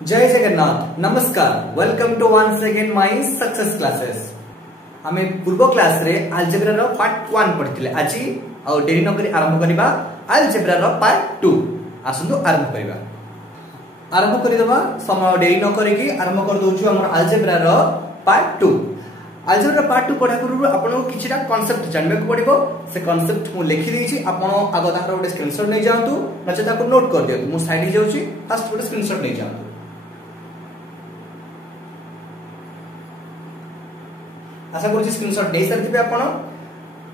जय जगन्नाथ नमस्कार welcome to once again my success classes. आमे पूर्व क्लास रे अलजेब्रा रो पार्ट 1 पढिथिले। आजि आ डेरी न करी आरंभ करिबा अलजेब्रा रो पार्ट 2। आसंतु आरंभ करिबा। आरंभ करि दबा समय डेरी न करी की आरंभ कर दोछु हमर अलजेब्रा रो पार्ट 2। अलजेब्रा पार्ट 2 पढा करू आपन किछिटा कांसेप्ट जानबे को पडिबो। से कांसेप्ट मु लिखि देछि, आपन आगो तार ओटे स्क्रीनशॉट नै जांतु नचे ताको नोट कर दियौ। मु साइड जाउछि, फर्स्ट ओटे स्क्रीनशॉट नै जांतु। आशा करू स्क्रीनशॉट दे सारथिबे आपन।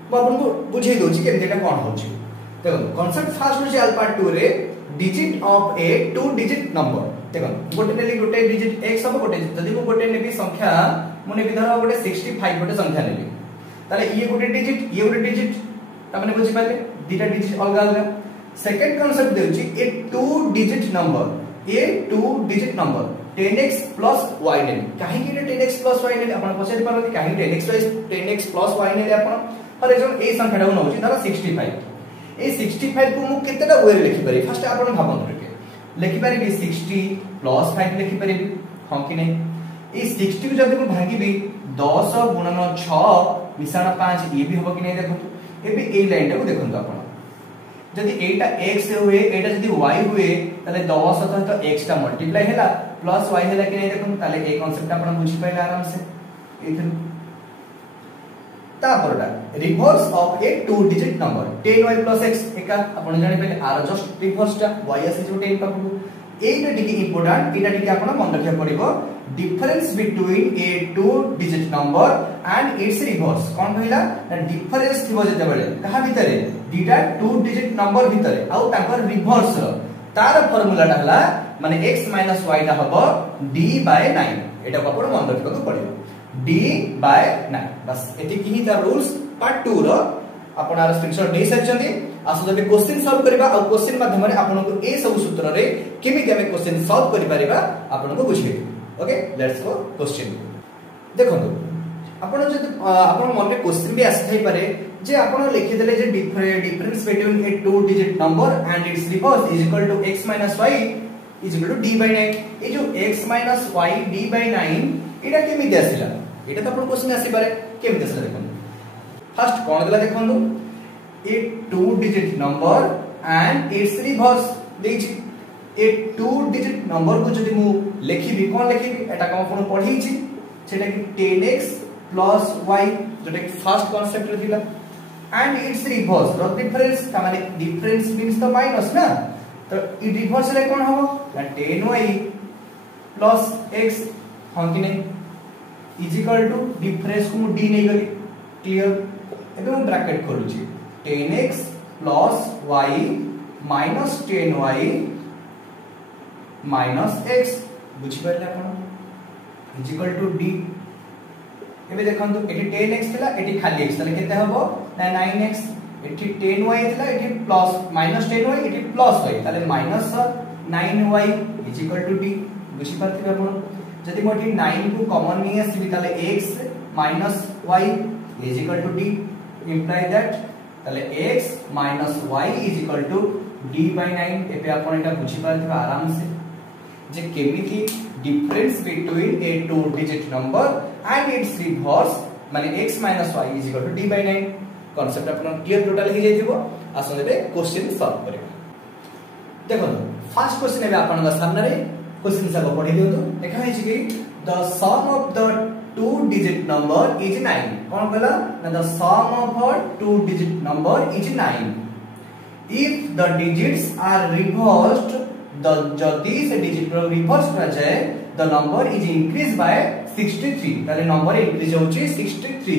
मु आपन को बुझेई दोछि केमतेटा कोन होछि। देखो कांसेप्ट फर्स्ट होछि अल पार्ट 2 रे digit of a two digit number. देखो गोटे नेली गोटे डिजिट x सब गोटे जदी मु गोटे नेबी संख्या मु नेबी धर गोटे 65 गोटे संख्या नेबी ताले ये गोटे डिजिट त माने बुझि पाले दीटा डिजिट अलग अलग। सेकंड कांसेप्ट देउछि a two digit number 10x plus y ने काहे कि 10x plus y ने आपण पछे पारती काहे 10x plus y ने आपण फॉर एग्जांपल ए संख्याटा नउछि धर 65। ए 65 को मु केतेटा वे लिखि पारि। फर्स्ट आपण भाबन रे लिखि पारि 60 plus 5 लिखि पारि हां कि नै। ए 60 को जदी मु भागिबी 10 गुणन 6 मिसाण 5 ये भी हबो कि नै। देखो एबे ए लाइन टा को देखंतु आपण जदी एटा x हुए एटा जदी y हुए तले 10 सहित x टा मल्टीप्लाई हैला प्लस y हैला कि नै। देखो ताले ए कांसेप्ट आपण बुझि पाइला आराम से एथन। तापरडा reverse of a two digit number 10y plus x एका आपण जानि पहिले आर जस्ट रिवर्स टा y आसी जो 10 पाखु एटा टिके इंपोर्टेंट एटा टिके आपण मन रखिया पड़िबो। Difference between a two digit number and its reverse कोन कहला डिफरेंस थिबो जते बेले कहा भितरे दीटा टू डिजिट नंबर भितरे आउ ताकर रिवर्स तार फार्मूला टा हला माने x y टा हबो d/9। एटा को आपण मन रखिबो पड़िबो d/9 बस एति की ही द रूल्स पार्ट 2 रो आपण आर स्क्रीनशॉट दे सचंती। आसो जबे क्वेश्चन सॉल्व करबा आ क्वेश्चन माध्यम रे आपण को ए सब सूत्र रे केमिति हमें क्वेश्चन सॉल्व करि परिबा आपण को बुझिबे। Okay let's go question. देखंतु आपण जदि आपण मन रे क्वेश्चन भी आस्थाई पारे जे आपण लिखि देले जे difference between a two digit number and its reverse is equal to x y is equal to d/9। ए जो x y d/9 एटा केमिति आसिला एटा त आपण क्वेश्चन आसी पारे केमिति आसिला। देखंतु फर्स्ट कोन देला देखंतु a two digit number and its reverse देछि। ए टू डिजिट नंबर को जदि मु लिखिबी कोन लिखिबी एटा हम अपन पढी छी सेटा कि 10x plus y जोटा कि फर्स्ट कांसेप्ट रे दिला and its reverse the difference का माने डिफरेंस मींस द माइनस ना। तो इ रिवर्स रे कोन हबो 10y plus x हां कि नै इज इक्वल टू डिफरेंस को मु d नै गली क्लियर। एबे हम ब्रैकेट करू छी 10x plus y minus 10y minus x बुझि परले आपण इज इक्वल टू d। एबे देखंतु एटी 10x थिला एटी खाली x तले केते हबो ना 9x। एटी 10y थिला एटी प्लस माइनस 10y एटी प्लस y तले minus 9y is equal to d बुझि परथिबे आपण। जदि मोटी 9 को कॉमन नि आसीबी तले x minus y is equal to d imply that तले x minus y is equal to d/9। एबे आपण एटा बुझि पारथिबा आराम से जे केमिति difference between a two digit number and its reverse माने x minus y is equal to d/9 concept आपण clear total हे जाइथिबो। आसो एबे क्वेश्चन सॉल्व करिबा। देखो फर्स्ट क्वेश्चन एबे आपण सामने रे क्वेश्चन सब पढि दियौ। देखा है कि the sum of the two digit number is 9। कौन कहला ना the sum of a two digit number is 9 if the digits are reversed। the जदी से डिजिट रो रिवर्स करा जाए the number is increased by 63 ताले नंबर इंक्रीज होची 63।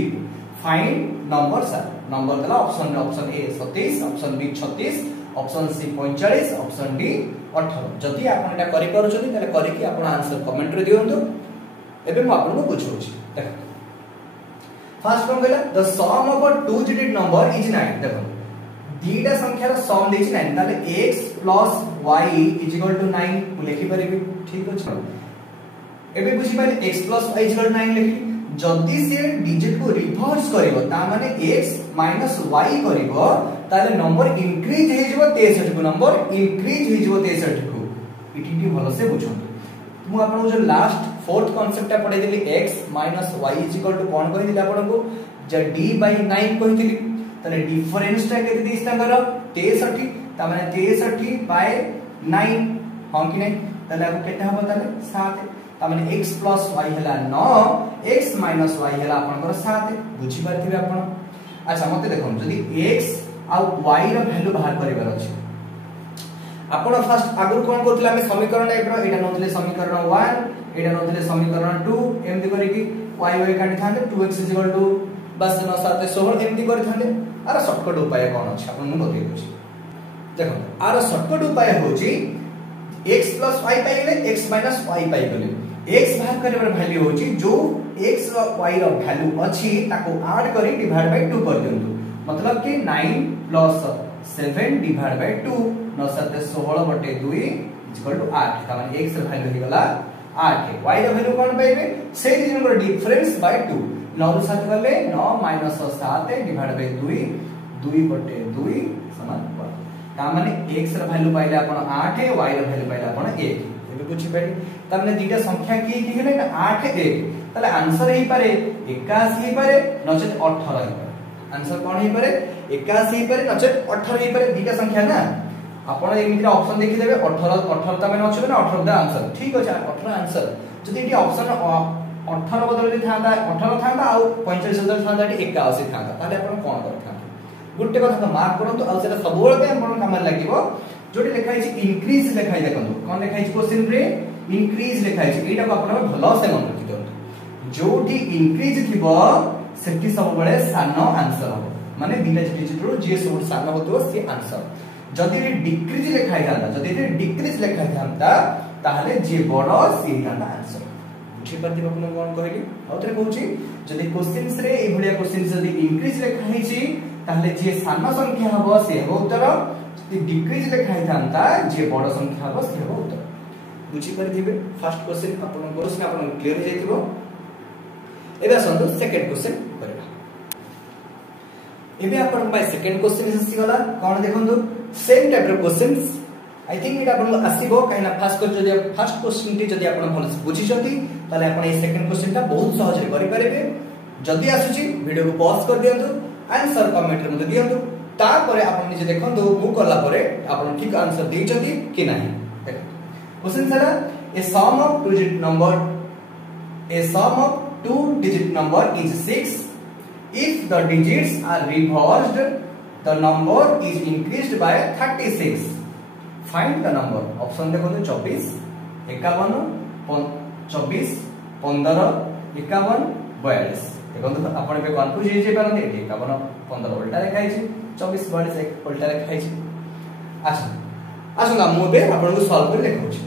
Find number sir number दला option A 27 option B 36 option C 45 option D 18। जदी आपण एटा करि परछथि ताले करि कि आपण आंसर कमेंट रे दियंतु। एबे म आपन को बुझौछि। देख फर्स्ट कोन कहला the sum of a two digit number is 9। देखो दीटा संख्या रो सम देछि 9 ताले x plus y is equal to 9 मु लिखि परिबी। ठीक अछि एबे बुझि पाले x plus y is equal to 9 लिखि। जदी से डिजिट को रिवर्स करिवो ता माने x minus y करिवो ताले नंबर इंक्रीज हे जबो 63 को नंबर इंक्रीज हे जबो 63 को इटिटी भलो से बुझो। मु आपन जो लास्ट फोर्थ कांसेप्ट पढ़े दिली x minus y equal to कोन कहि दिली आपन को जे d बाय 9 कहि दिली तने डिफरेंस टा केते दिस तांगर 63 ता माने 63 बाय 9 हां कि नै तले आपको केते हबो तले 7 ता माने x प्लस y हला 9 x माइनस y हला आपन को 7 बुझी पारथिबे आपन। अच्छा मते देखो जदी x आ y रो वैल्यू बाहर करिवार अछि आपण फर्स्ट आगु कोन करथले हम समीकरण टाइप रो एटा नथले समीकरण 1 एटा नथले समीकरण 2 एमदी करी कि y y काटी थांदे 2x बस 9 7 16 एमदी करी थांदे। आर शॉर्टकट उपाय कोन अछि आपण मु बतै दउछि देखो आर शॉर्टकट उपाय होछि x plus y पाइले x minus y पाइले x बाहर करबार वैल्यू होछि जो x और y रो वैल्यू अछि ताको ऐड करी डिवाइड बाय 2 कर दियंतु मतलब कि 9 plus 7 डिवाइड बाय 2 9 7 16 बटे 2 इक्वल टू 8 ता माने x रो वैल्यू हो गला 8 y रो वैल्यू कोन पाइबे से रिजन रो डिफरेंस बाय 2 9 रो साथ गले 9 minus 7 डिवाइड बाय 2 2 बटे 2 समान 1 ता माने x रो वैल्यू पाइले आपण 8 y रो वैल्यू पाइले आपण 1 एबे बुझि पाइ ता माने दीटा संख्या की हेले 8 1 ताले आंसर हे पारे 81 हे पारे नचेत 18 हे पारे आंसर कोन हे पारे 81 हे पारे नचेत 18 हे पारे दीटा संख्या ना आपण एमितिरा ऑप्शन देखि देबे 18 18 ता माने अछि ना 18 दा आंसर ठीक अछि 18 आंसर जदि एटी ऑप्शन 18 बदलले थांदा 18 थांदा आ 45 बदल थांदा एटी 81 थांदा ताले आपण कोन करथां गुटे कथा मार्क करंतु आ सेटा सबोल पे आपण काम लागिवो जोटी लिखाइ छि इंक्रीज लिखाइ देखंतु कोन लिखाइ छि क्वेश्चन रे इंक्रीज लिखाइ छि एटा को आपण भलो से मन रखि दंतु जोटी इंक्रीज थिबो सेटी सबोले सानो आंसर हो माने बिना डिजिटल जे सब सानो होतो से आंसर जदि रे डिक्रीज लिखाइ थांदा जदि रे डिक्रीज लिखाइ थांदा ताहले जे बडो से थांदा आंसर बुझि परथि आपण कोन कहली आउतरे कहूची जदि क्वेश्चंस रे ए भलिया क्वेश्चंस जदि इंक्रीज लिखाइ छि ताहले जे सानो संख्या हबो से हो उत्तर जदि डिक्रीज लिखाइ थांदा जे बडो संख्या हबो से हो उत्तर बुझि परथिबे फर्स्ट क्वेश्चन आपण क्वेश्चन आपण क्लियर हो जाइतिबो एबे संतो सेकंड क्वेश्चन करबा एबे आपण बाय सेकंड क्वेश्चन आसी गला कोन देखंतु सेम टाइप रो क्वेश्चंस आई थिंक इट आपण आसीबो काइना फास्ट कर जदि फर्स्ट क्वेश्चन टी जदि आपण भल बुझि जति ताले आपण ए सेकंड क्वेश्चन ता बहुत सहज रे करि परिबे जदि आसुची वीडियो को पॉज कर दियंतु आंसर कमेंट रे मते दियंतु ता परे आपण निजे देखंतु मु करला परे आपण ठीक आंसर देइ जति कि नाही क्वेश्चन सरा a sum of two digit number is 6 if the digits are reversed the number is increased by 36 find the number option देखो 24 51 24 15 51 42 देखो आपण पे कंफ्यूज हे जे परन 51 15 उल्टा लिखाइ छै 24 42 उल्टा लिखाइ छै अच्छा मु बे आपण को सॉल्व कर लिखौ छै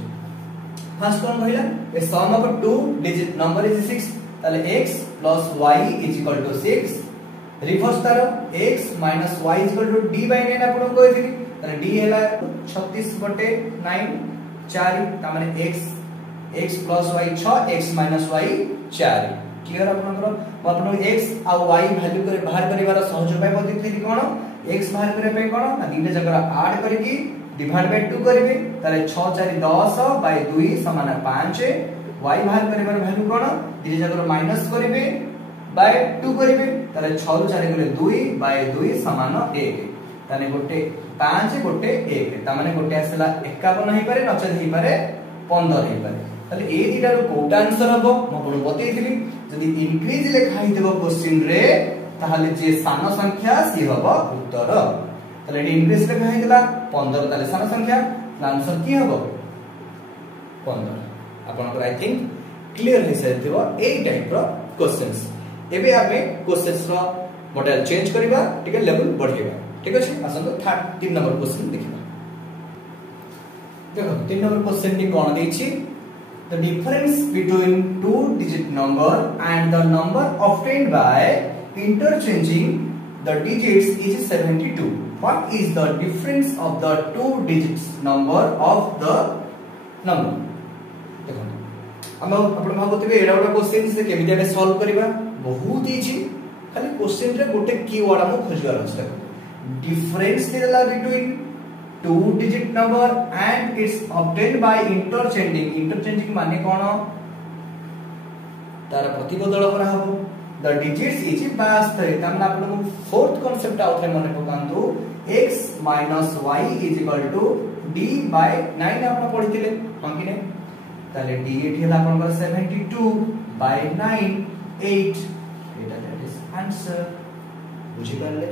फर्स्ट कोन भइला a sum of two digit number is 6 ताले x plus y is equal to 6 reverse तार x minus y is equal to d by 9 आपण को कहिथि ताले d हैला 36 बटे 9 4 ता माने x plus y 6 x minus y 4 clear आपण x आ y वैल्यू करे बाहर करिवार सहज उपाय बतैथि कोन x बाहर करे पे कोन ना दीटा जगह ऐड करके डिवाइड बाय 2 करिवे ताले 6 4 10 बाय 2 समान 5 y बाहर करिवार वैल्यू कोन दीटा जगह माइनस करिवे बाय 2 करिवे ताले 6 रो 4 गले 2 बाय 2 समान 1 ताने गोटे 5 गोटे 1 ता माने गोटे आसला 51 हे पारे नचेत हे पारे 15 हे पारे ताले ए दीटा रो कोटा आंसर हबो म आपण बतैथिली जदी इंक्रीज लेखा हितबो क्वेश्चन रे ताहाले जे सानो संख्या सी हबो उत्तर ताले इंक्रीज लेखा हितला 15 ताले सानो संख्या आंसर की हबो 15 आपण आई थिंक क्लियर हे सैथिबो ए टाइप रो क्वेश्चंस एबे आमे क्वेश्चंस रो मॉडल चेंज करबा ठीक लेवल बढ़ेबा ठीक अछि आसंतो 3 नंबर क्वेश्चन देखिबा देखो 3 नंबर क्वेश्चन की कोन दैछि the difference between two digit number and the number obtained by interchanging the digits is 72 what is the difference of the two digits number of the number देखो हम अपन भाबुतबे एडा गोटा question से केमिति एटा solve करबा बहुत easy खाली क्वेश्चन रे गोटे कीवर्ड हम खोजबार अछि डिफरेंस देला between 2 digit number and it's obtained by interchanging माने कोन तार प्रतिबदल करा हबो the digits is 72 तमन आपन को फोर्थ कांसेप्ट आउथरे मने पकांतु x minus y is equal to d by 9 आपन पढिथिले हम कि नै ताले d एठी हला आपन 72 by 9 8 Etah that is answer बुझि पाले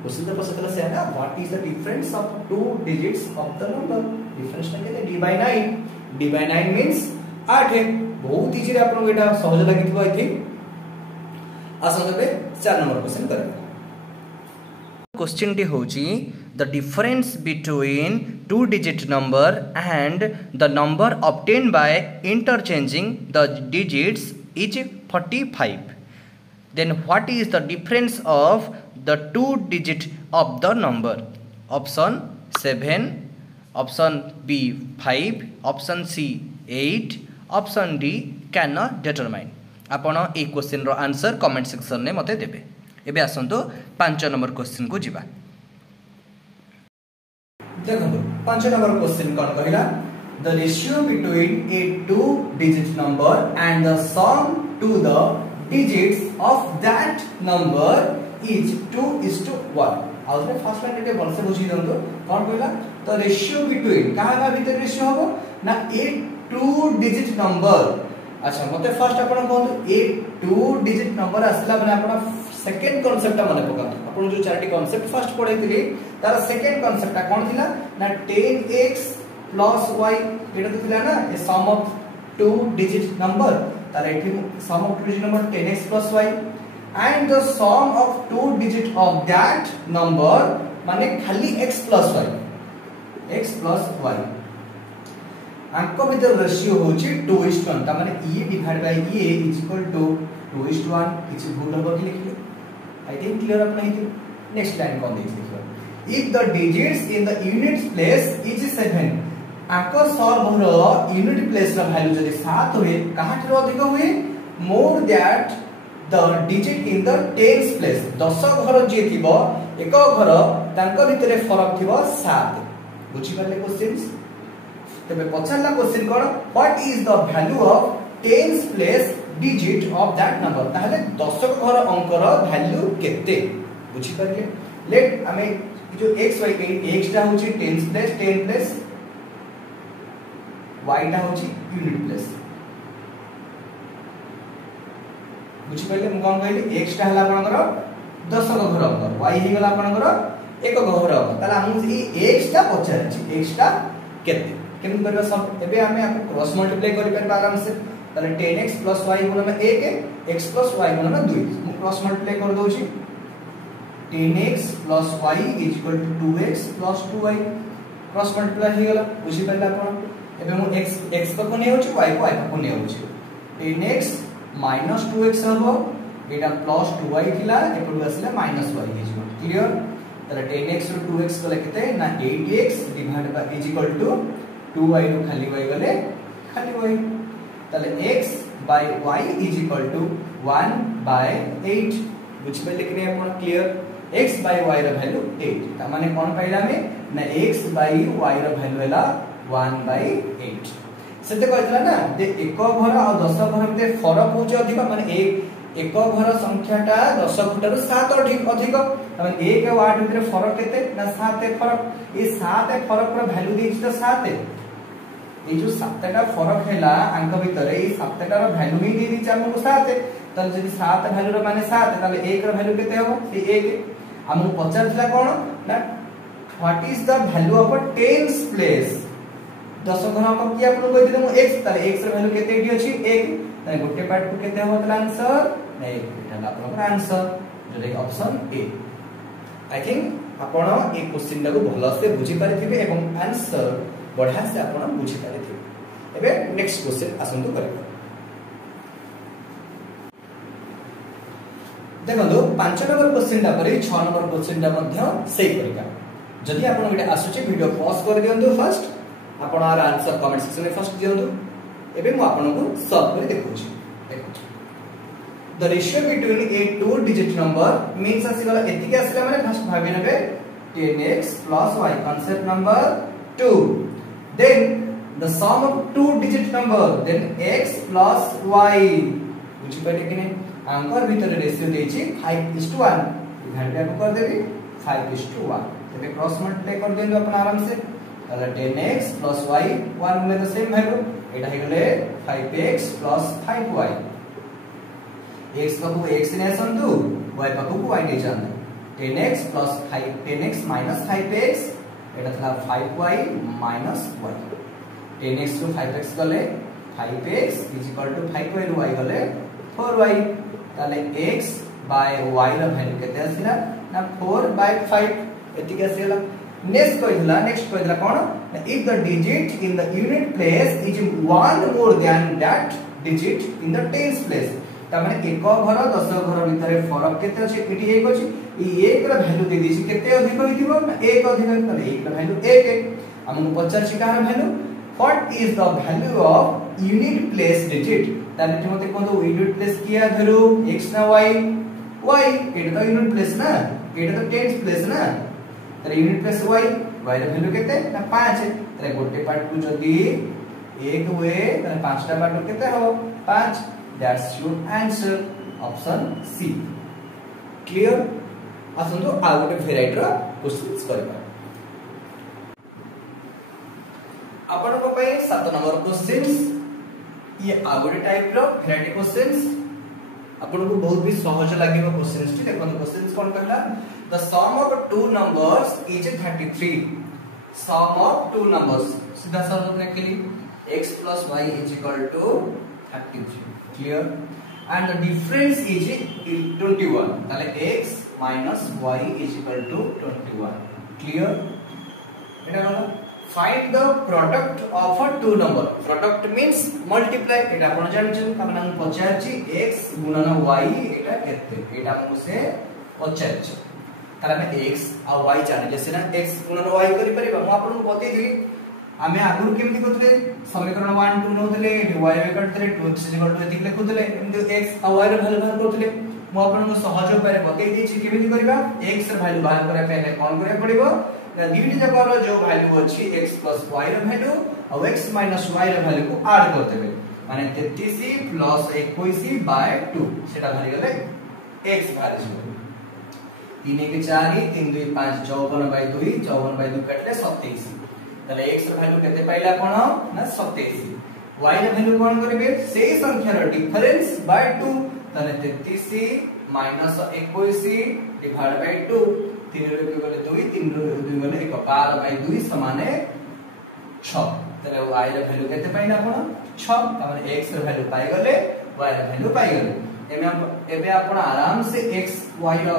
क्वेश्चन द पसतला से ना what is the difference of two digits of the number difference ना केले d by 9 मींस 8 है बहुत इजी रे आपन को एटा सहज लागितबो आई थिंक आसन पे 4 नंबर क्वेश्चन करेंगे क्वेश्चन टी होची the difference between two digit number and the number obtained by interchanging the digits is 45 then what is the difference of the two digit of the number option 7 option B 5 option C 8 option D can not determine आपण ए question रो answer comment section में मते देबे एबे आसंतो 5 number question को जिबा देखो 5 नंबर क्वेश्चन कोन कहिला the ratio between a two digit number and the sum to the digits of that number is 2:1 आउरे फर्स्ट लाइन एटे बोलसे बुझी दंतो कोन कहिला द रेशियो बिटवीन काहा भीतर रेशियो होबो ना ए टू डिजिट नंबर अच्छा मते फर्स्ट आपण कहू ए टू डिजिट नंबर आसला माने आपण सेकंड कांसेप्ट माने पकातो आपण जो चारटी कांसेप्ट फर्स्ट पढैतिली तार सेकंड कांसेप्ट कोन थिला ना 10x + y एटा तो थिला ना a sum of two digit number तार एठी sum of two digit number 10x + y and the sum of two digit of that number माने खाली x + y आंको भीतर रेशियो होची 2:1 ता माने e divide by e is equal to 2:1 किछि भूल होबो कि लिखिले आई थिंक क्लियर अपन है नेक्स्ट लाइन कोन देख लिखो if the digits in the units place is 7 आंको सॉल्व रो यूनिट प्लेस रो वैल्यू जदि 7 होए कहां ठरो अधिक होए more that the digit in the tens place 10 घर जे थिबो एक घर तांको भीतर फरक थिबो 7 बुझि परले क्वेश्चंस तबे पछाला क्वेश्चन कोन what is the value of tens place digit of that number ताहले 10 घर अंकर वैल्यू केते बुझि परले लेट हमें जो x y x टा होची टेंस प्लेस 10 प्लेस y टा होची यूनिट प्लेस बुझि परले म कोन कहली x टा हला आपनकर 10 घर अंकर y हे गला आपनकर एक घर अंकर ताला हम ई x टा पछारछि x टा केते केन करबा सब एबे हमें आपन क्रॉस मल्टीप्लाई करि परबा आराम से ताले 10x + y गुणन में 1 x + y गुणन में 2 मु क्रॉस मल्टीप्लाई कर दोछि 10x + y = 2x + 2y cross multiply हे गला बुझि परला आपण एबे मु x को नै होछि y को नै होछि 10x - 2x हबो एटा +2y थिला एपडु आसला -y हिजो क्लियर ताले 10x रो 2x को लेकेते ना 8x डिवाइड बाय = 2y रो खाली y गले खाली y ताले x by y = 1/8 बुझ पे लिख रहे अपन क्लियर x by y रो वैल्यू 8 त माने कोन पाइला में ना x by y रो वैल्यू हैला 1/8 सेते कहतला ना जे एक घर और 10 घर में फरक होचे अधिक माने एक घर संख्याटा 10 फुटारो 7 अधिक माने 1 और 8 भीतर फरक केते ना 7 फरक ए 7 फरक रो वैल्यू देछि त 7 ए जो 7टा फरक हैला अंक भीतर ए 7टा रो वैल्यू ही दे दिछ हमको 7 तल जदी 7 वैल्यू रो माने 7 तले 1 रो वैल्यू केते हो से 1 हमको पचारथिला कोन ना what is the value of a tense place 10 घर हम की आपन कहि दिले मु x तले x रो वैल्यू केते एठी अछि 1 तने गोटे पार्ट को केते हो तला आंसर नै एटा आपन आंसर जो कि ऑप्शन ए आई थिंक आपण ए क्वेश्चन को भलो से बुझी पारिथिबे एवं आंसर बढ़िया से आपण बुझी पारिथिबे एबे नेक्स्ट क्वेश्चन आसंतु करबा देखो 5 नंबर क्वेश्चन ता परे 6 नंबर क्वेश्चन ता मध्य सेही करिका जदि आपण एटा आसुचे वीडियो पॉज कर दियंतु फर्स्ट आपण आर आंसर कमेंट सेक्शन में फर्स्ट दियंतु एबे मु आपण को सॉल्व कर देखौछि देखो the ratio between a two digit number means आसीगला एतिके आसीला माने फर्स्ट भाबी नेबे 10x plus y, concept number 2. Then the sum of two digit number, then x plus y, बुझी पाइले कि नहीं? आंकर भीतर रेशियो देछि 5:1, वैल्यू आप कर देबी 5:1, तबे क्रॉस मल्टीप्लाई कर देबे अपन आराम से, ताले 10x plus y 1 में तो सेम वैल्यू, एटा हे गेले 5x plus 5y, x पाखु x ने आसंतु, y पाखु y ने जांतु, 10x plus 5, 10x minus 5x, एटा थला 5y minus y, 10x to 5x गले 5x is equal to 5y ru y गले 4y, ताले x by y ର value केते आसिला ना 4 by 5 एति के आसिला। नेक्स्ट कहला कोन, if the digit in the unit place is one more than that digit in the tens place, ता माने एक घर 10 घर भितर फरक केते अछि, एटी 1 अछि, ई 1 ର वैल्यू दे दिछि, केते अधिक होइथिबो ना 1 अधिक, ताले 1 ର वैल्यू 1 है। हमहु पचार छि car value, what is the value of unit place digit, ताले एटी मते कोन unit place किया धरु x ना y, y एटा तो unit place ना, एटा तो tens place ना, ताले unit place y, y ର वैल्यू केते ना 5 है, ताले गोटे पार्ट को जदी 1 हुए ताले 5 टा पार्ट केते हो 5, that's your answer, option C. Clear? आसंतो आ गोटे वेराइटी रो क्वेश्चंस करबा। आपण को पई 7 नंबर क्वेश्चंस, ये आ गोटे टाइप रो वेराइटी क्वेश्चंस, आपण को बहुत भी सहज लागिबो क्वेश्चंस टी। देखो क्वेश्चंस कोन कहला, the sum of two numbers is 33, sum of two numbers, सीधा सरल करने के लिए x plus y is equal to 33, clear, and the difference is 21, ताले x minus y is equal to 21, clear। Etah cone, find the product of a two number, product means multiply, एटा आपण जानछन, हमन हम पचारछि x गुणन y एटा केते, एटा हमहु से पचारछि, ताले हम x आ y जाने जैसे ना x गुणन y करि परिबा। हम आपन को बतै दी, आमे आगुर केमति करथले, समीकरण 1 2 नोथले, y रे कटथले 2 x = एतिक लिखुथले, एमति x आ y रे वैल्यू बाहर करथले। मु आपन को सहज उपाय बतै दी छि केमति करबा, x रे वैल्यू बाहर करै पहले कोन करे पड़िबो ना, दुईटी जकर जो वैल्यू अछि x plus y रे वैल्यू और x minus y रे वैल्यू को ऐड कर देबे, माने 33 plus 21 by 2, सेटा भरि गेले x बाहर छै, 3 1 4 3 2 5 54 by 2, 54 by 2 काटले 27, तले x रे वैल्यू केते पाइला कोन ना 27, y रे वैल्यू कोन करबे से संख्या रो डिफरेंस by 2, तले 33 minus 21 डिवाइड by 2, 3 रे गले 2, 3 रे 2 गले 1, 12 by 2 समान 6, तले y रे वैल्यू केते पाइला कोन 6, तमाने x रे वैल्यू पाइ गले, y रे वैल्यू पाइ गले। एबे आपण आराम से x y रो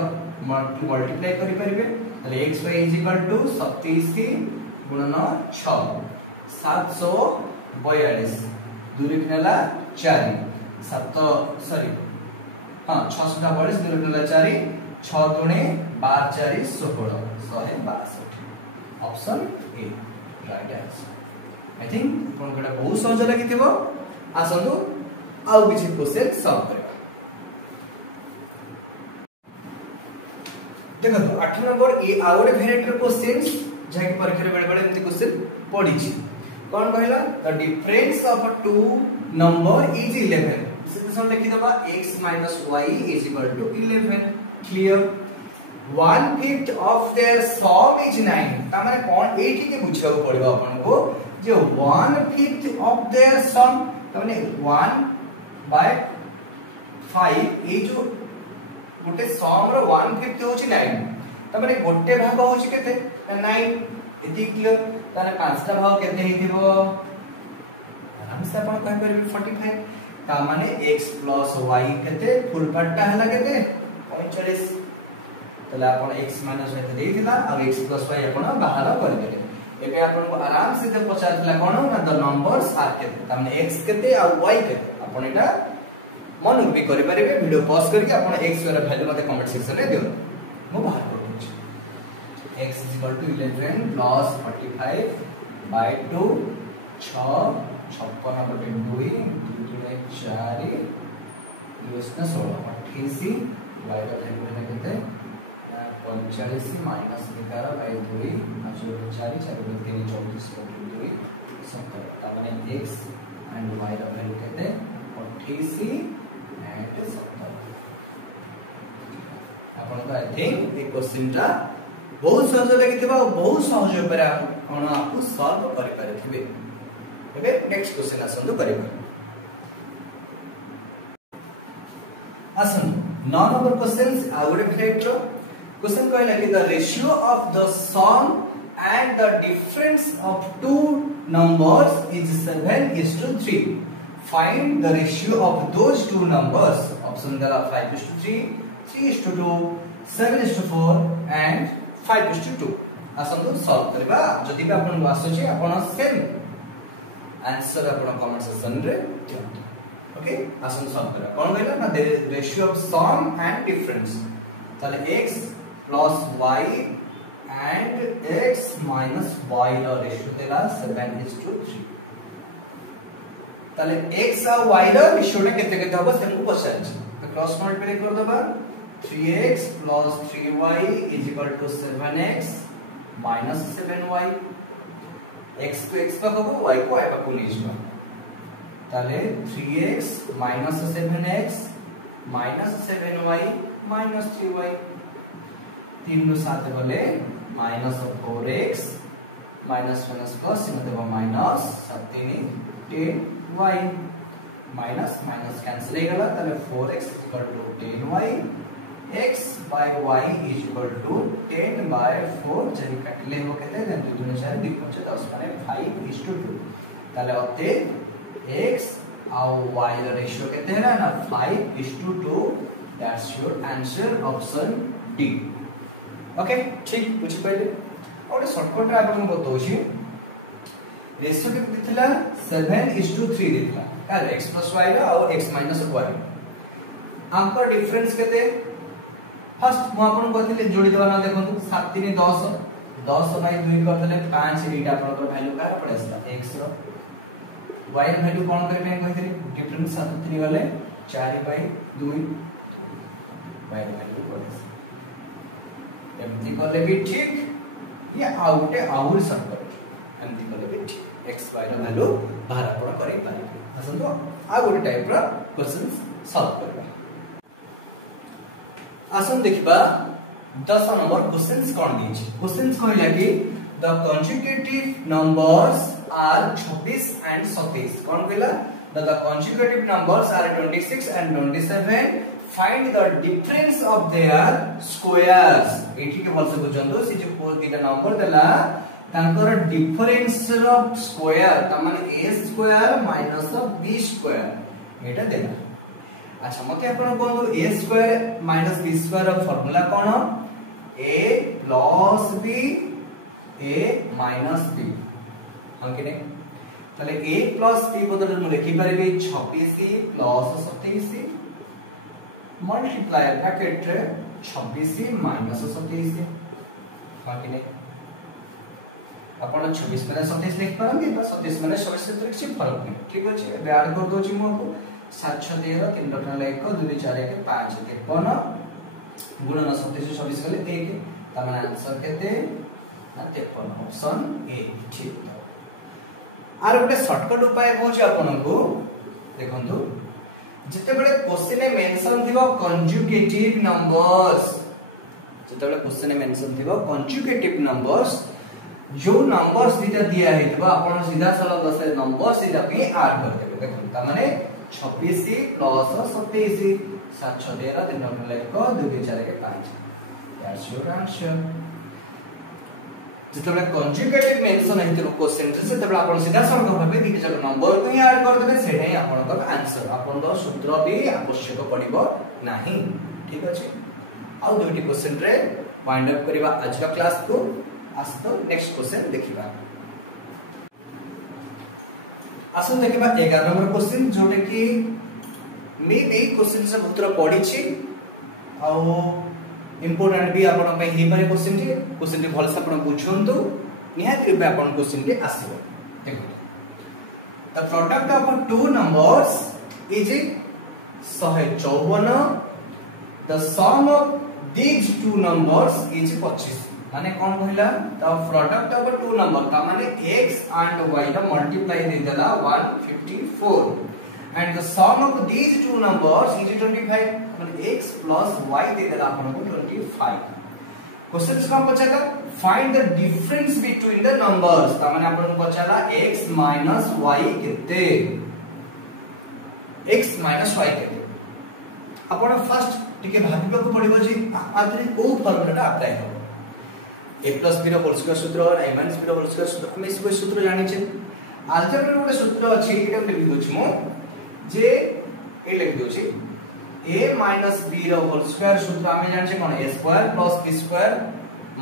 मल्टीप्लाई करि परिबे, तले x y = 27 गुणन 6, 742, दूरी किनला 4, 7 सॉरी हां 642 दूरी किनला 4, 6 दुणे 12 4 16, 162, option A right answer. I think कोन कोडा बहुत सहज लागिथिबो, आसंतु आउ बिछि क्वेश्चन सॉल्व करबा। देखो 8 नंबर ए आउट वेरिएटर क्वेश्चंस जाके परीक्षा रे बेले बेले एमती क्वेश्चन पढी छी। कोन कहला, the difference of two number is 11, सीधे सम लिखि दबा x minus y is equal to 11, clear। 1/5 of their sum is 9, ता माने कोन एठी के बुझाउ पड़िबो अपन को, जे 1/5 of their sum, ता माने 1/5 ए जो गोटे सम रो 1/5 होची 9, ता माने गोटे भाग होची केते 9, एति क्लियर। ताने पांचटा भाग केते हिथिबो, आराम से अपन कहि परबे 45, ता माने x plus y केते फुल पार्ट हला केते 45, तले अपन x minus y देथिला और x plus y अपन बाहर कर देले। एबे अपन को आराम से जे पचारला कोन ना द नंबर्स आर केते, ता माने x केते और y केते, अपन एटा मन भी करि परिबे। वीडियो पॉज करके अपन x रो वैल्यू मते कमेंट सेक्शन रे दियो, मो बाहर कर दूची। x is equal to 11 plus 45 by 2, 6 56 बटे 2, 2 4 2 16 28, y का वैल्यू है केते 45 माइनस 11 बाय 2 आज 4 4 3 34 2 70 ता माने x एंड y रा वैल्यू केते 28 एंड 70 आपन को आई थिंक ए क्वेश्चन टा बहुत सहज लागिथिबा बहुत सहज उपर कोन आपको सॉल्व करि पारिथिबे ओके नेक्स्ट क्वेश्चन आसंदु करिबा आसन नॉन नंबर क्वेश्चंस आउट फैक्टर क्वेश्चन कहला कि the ratio of the sum and the difference of two numbers is 7:3 find the ratio of those two numbers option दला 5:3 3:2 7:4 एंड 5:2 आसंदु सॉल्व करबा जदि भी आपन वासो छै आपन सेम आंसर आपन कमेंट सेक्शन रे दियंतु ओके आसन सॉल्व करा कोन कहला ना the ratio of sum and difference ताले x plus y and x minus y ର रेशियो देला 7:3 ताले x और y ର रेशियो टा केते केते होबो सेमु पछाछ तो क्रॉस मल्टीप्लाई कर दबा 3x plus 3y is equal to 7x minus 7y x को x पर होबो y को y पर ले जबा ताले 3x minus 7x minus 7y minus 3y 3 नु साथ गले minus 4x minus plus इन देबो minus 7 10y minus minus cancel हो गला ताले 4x equal to 10y x by y is equal to 10 by 4 जरी काटले हो केते 2 2 4 2 5 10 माने 5:2 ताले अते x और y ର रेशियो केते है ना 5:2 that's your answer option D okay ठीक बुझि पइले और शॉर्टकट रे आपन बतौछि रेशियो के दिथला 7:3 दिथला काल x + y रो और x - y आंकर डिफरेंस केते फर्स्ट मु आपन कहथिले जोडी देबा ना देखंतु 7 3 10 10 बाय 2 कर देले 5 एटा आपन वैल्यू का पड़ेसला x रो y ର वैल्यू कोन करे मैं कहथिले डिफरेंस 7 3 वाले 4 बाय 2 y ର वैल्यू पड़ेस एमती करले भी ठीक या आउटे आउर शॉर्टकट एमती करले भी ठीक x y ର वैल्यू बाहर आपण करै पारि असंतो आ गोटे टाइप रा क्वेश्चंस सॉल्व करबा आसन देखिबा 10 नंबर क्वेश्चंस कोन दिछि क्वेश्चंस कहला कि the consecutive numbers are 26 and 27 कोन कहला the consecutive numbers are 26 and 27 find the difference of their squares एठी के बोल से बुझंदो से जो कोन तीटा नंबर देला तांकर डिफरेंस ऑफ स्क्वायर त माने a square minus b square एटा देला अच्छा मते आपण कोन a square minus b square रो फार्मूला कोन a plus b a minus b हम के ने तले a प्लस b बदल में लिखि परबे 26 प्लस 27 मल्टीप्लाई ब्रैकेट रे 26 माइनस 27 बाकी नहीं अपन 26 माने 27 लिख पारंगे तो 27 माने 27 से किछ फर्क नहीं ठीक अछि ए ऐड कर दो छी मो को 7 6 13 3 डॉट 1 2 4 1 5 53 गुणन 27 26 गले 1 त माने आंसर केते 53 ऑप्शन ए ठीक आर गोटे शॉर्टकट उपाय होछ आपन को देखंतु जते बडे क्वेश्चन में मेंशन थिबो कंजुगेटिव नंबर्स जते बडे क्वेश्चन में मेंशन थिबो कंजुगेटिव नंबर्स जो नंबर्स दिटा दिया हेतबा आपण सीधा सरल 10 नंबर सीधा पे ऐड कर देबे देखो त माने 26 प्लस 27 7 6 13 3 नंबर लिख 2 2 4 के 5 दैट्स योर आंसर जते बडे कंजुगेटिव मेंशन हेतु क्वेश्चन से तबे आपण सीधा सरल भाबे दिटा जक नंबर को ही ऐड कर देबे सेटा ही आपण का आंसर आपण द सूत्र भी आवश्यक पड़िबो नाही ठीक अछि आ दुटी क्वेश्चन रे वाइंड अप करबा आज का क्लास को आस्तो नेक्स्ट क्वेश्चन देखिबा आसन देखिबा 11 नंबर क्वेश्चन जोटे कि मे ए क्वेश्चन से बहुत पढ़ी छी आ इंपोर्टेंट भी आपण पे हे पारे क्वेश्चन टी भल से आपण बुझंतु निहात रूपे आपण क्वेश्चन टी आसीबो देखो the product of two numbers is 154 the sum of these two numbers is 25 माने कोन कहला the product of two number ता माने x and y दा मल्टीप्लाई दे देला 154 and the sum of these two numbers is 25 माने x plus y दे देला आपन को 25 क्वेश्चन का पचाला find the difference between the numbers ता माने आपन को पचाला x minus y केते x minus y केते आपण फर्स्ट टिके भाबिबा को पड़िबो जे आदरे ओ फॉर्मूला अप्लाई हो a plus b रो होल स्क्वायर सूत्र और a minus b रो होल स्क्वायर सूत्र हम इस सूत्र जानि छै अलजेब्रा रो सूत्र अछि एटा लिखि दोछि मो जे ए लिखि दोछि a minus b रो होल स्क्वायर सूत्र हम जानि छै कोन a square plus b square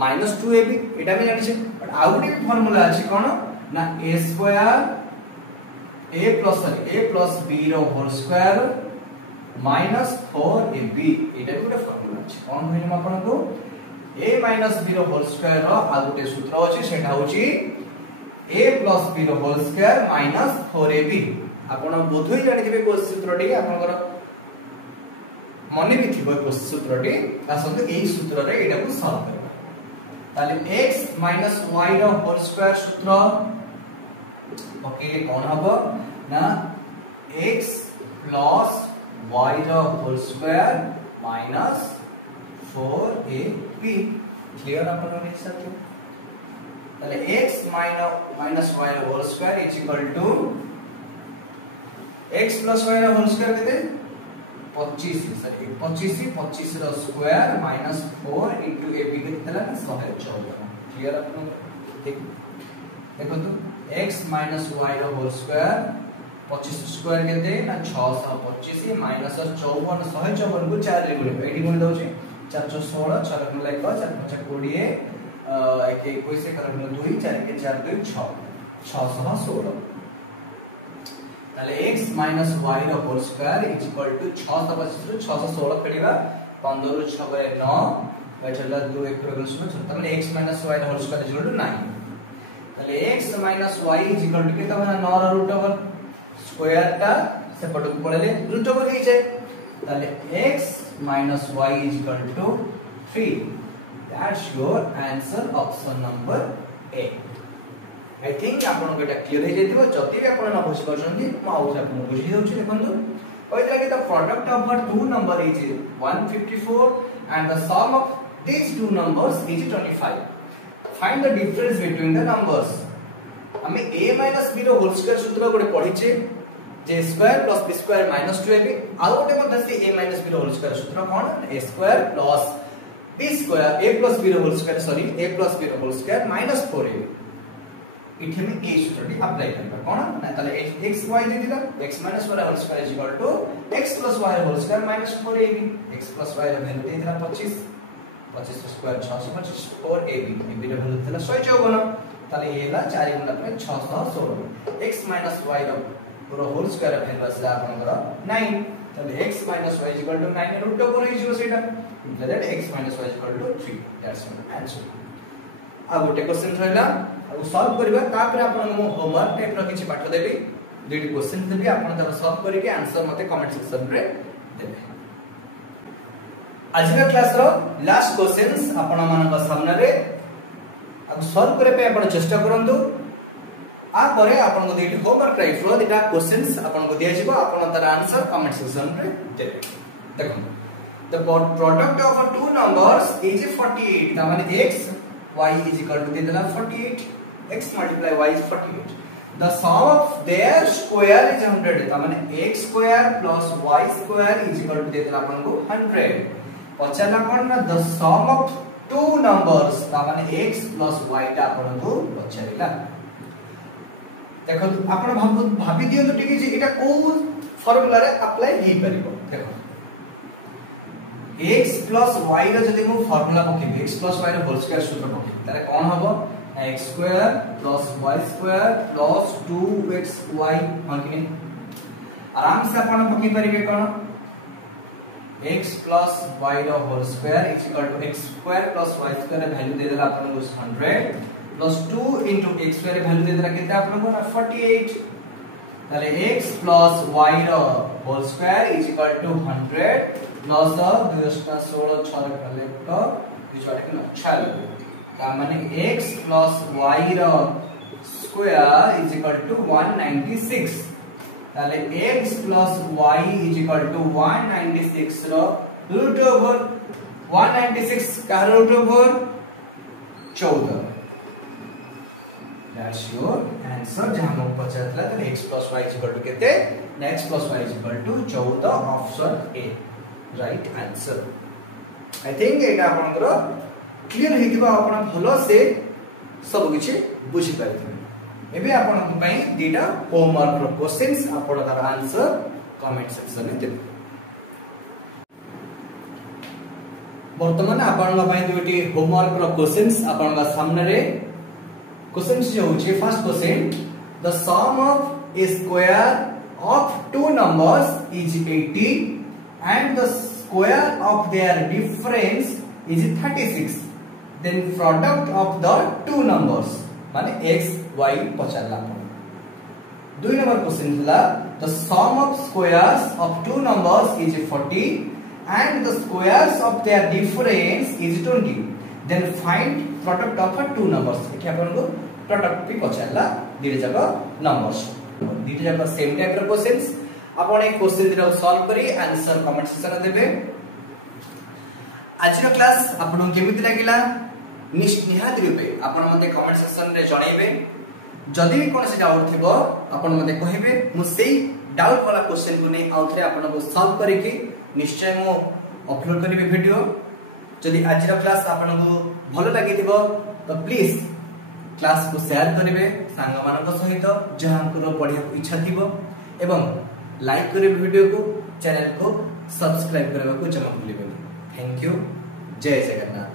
minus 2ab एटा हम जानि छै बट आउटे फार्मूला अछि कोन ना a square a plus b रो होल स्क्वायर minus 4ab एटा गुटे फार्मूला अछि कोन कहले हम आपन को a minus b रो होल स्क्वायर रो आ गुटे सूत्र अछि सेटा होछि a plus b रो होल स्क्वायर minus 4ab आपण बोधोई जानि दिबे को सूत्रटी आपनकर मने भी थिबो को सूत्रटी आसंत एई सूत्र रे एटा को सॉल्व करबा ताले x minus y रो होल स्क्वायर सूत्र पकेले कोन हबो ना x plus y रो whole square minus 4ab clear अपन ने हिसाब के ताले x minus y रो whole square is equal to x plus y रो होल स्क्वायर केते 25 सॉरी 25 रो स्क्वायर minus 4 into ab केते तला 114 क्लियर अपन ठीक देखो तो x minus y रो होल स्क्वायर 25 स्क्वायर केते ना 625 minus 54 154 को 4 रे गुणे एडी गुणे दउची 416 4 गुणे लाइक 4 5 20 एक 21 से करम 2 4 के 4 2 6 616 ताले x minus y रो whole square is equal to 625 रो 616 कडिबा 15 रो 6 बाय 9 बचला 2 1 रो 0 ताले x minus y रो whole square is equal to 9 ताले x minus y is equal to केता बना 9 रो रूट ओवर स्क्वायर ता से पटो पड़ले रूट ओवर हे छै ताले x minus y is equal to 3 that's your answer option number A I think आपन को एटा क्लियर हे जेतिबो जति भी आपन न बुझि परछन्ती म आउस आपन बुझि दउछि देखंतु कहैला कि the product of the two number is 154 and the sum of these two numbers is 25 find the difference between the numbers हमें a minus b रो होल स्क्वायर सूत्र गोटे पढिचे जे square plus b square minus 2ab आ गोटे मध्ये से a माइनस b रो होल स्क्वायर सूत्र कोन a square plus b square a plus b रो whole square sorry a plus b रो होल स्क्वायर माइनस 4ab इथे में a सूत्रटी अप्लाई करबा कोन ना तले x y दे दिला x minus y whole square is equal to x plus y whole square minus 4ab x plus y रो value दे दिला 25 25 स्क्वायर 625 4ab ab रो वैल्यू दिला 154 तले एला 4 गुणा पे 616 x माइनस y रो होल स्क्वायर वैल्यू असला आपनकर 9 तले x minus y 9 root over is सेटा that x minus y 3 that's my answer आ गोटे क्वेश्चन रहला आ सॉल्व करबा तापर आपन मो होमवर्क टाइप रो किछि पाठ देबी दुईटी क्वेश्चन देबी आपन तब सॉल्व करके आंसर मते कमेंट सेक्शन रे देबे आज का क्लास रो लास्ट क्वेश्चंस आपन मानक सामने रे अब सॉल्व करे पे आपण चेष्टा करंतु आ परे आपण को देटी होमवर्क टाइप रो दिटा क्वेश्चंस आपण को दिया जिवो आपण तार आंसर कमेंट सेक्शन रे देबे देखो the product of two numbers is 48 ता माने x y is equal to देला 48 x multiply y is 48 the sum of their square is 100 ता माने x square plus y square is equal to देला आपण को 100 पछला कोन ना the sum of two numbers ता माने x plus y ता आपण को पछरिला देखो आपण भाबी दियो तो ठीक जे एटा को फार्मूला रे अप्लाई हे परिबो देखो x plus y रो जदि मु फार्मूला पकेबी x plus y रो होल स्क्वायर सूत्र पकेबी तारे कोन हबो x square plus y square plus 2xy मानकिनी आराम से आपण पके परिबे कोन x plus y रो whole square is equal to x square plus y square value दे देला आपण को 100 plus 2 into x square value दे देला केते आपण को 48 ताले x plus y रो whole square is equal to 100 plus 2 16 6 collector is equal to 96 ता माने x plus y रो स्क्वायर इज इक्वल टू 196 ताले x plus y is equal to 196 रो रूट ओवर 196 का root over 14 that's your answer जहां हम पचातला त x plus y equal to केते x plus y equal to 14 option A right answer I think एटा आपनकर क्लियर हेतिबा आपन भलो से सब किछि बुझि पाइथिबे एबे आपन पई दीटा होमवर्क रो क्वेश्चंस आपन तार आंसर कमेंट सेक्शन में देबे वर्तमान आपन पई दुटी होमवर्क रो क्वेश्चंस आपन सामने रे क्वेश्चंस जो होचे first question the sum of a square of two numbers is 80 and the square of their difference is 36 then product of the two numbers माने x y पचारला दुई नंबर क्वेश्चन थिला the sum of squares of two numbers is 40 and the squares of their difference is 20 then find product of two numbers एठी आपन को product भी पचारला दिरे जाको numbers दिरे जाको सेम टाइप रो क्वेश्चंस आपन एक क्वेश्चन दिरा सॉल्व करी आंसर कमेंट सेक्शन रे देबे आज रो क्लास आपन केमिति लागिला निहात रूपे आपन मते कमेंट सेक्शन रे जणाइबे जदी भी कोन से डाउट थिबो आपन मते कहिबे मु सेही डाउट वाला क्वेश्चन को नै आउथरे आपन को सॉल्व करी कि निश्चय मो अपलोड करिवे वीडियो जदि आज रो क्लास आपन को भलो लागि दिबो तो प्लीज क्लास को शेयर करिवे सांग मानक सहित जहां को पढिया इच्छा थिबो एवं लाइक करिवे वीडियो को चैनल को सब्सक्राइब करबा को जमा भूलिबेनी थैंक यू जय जगन्नाथ।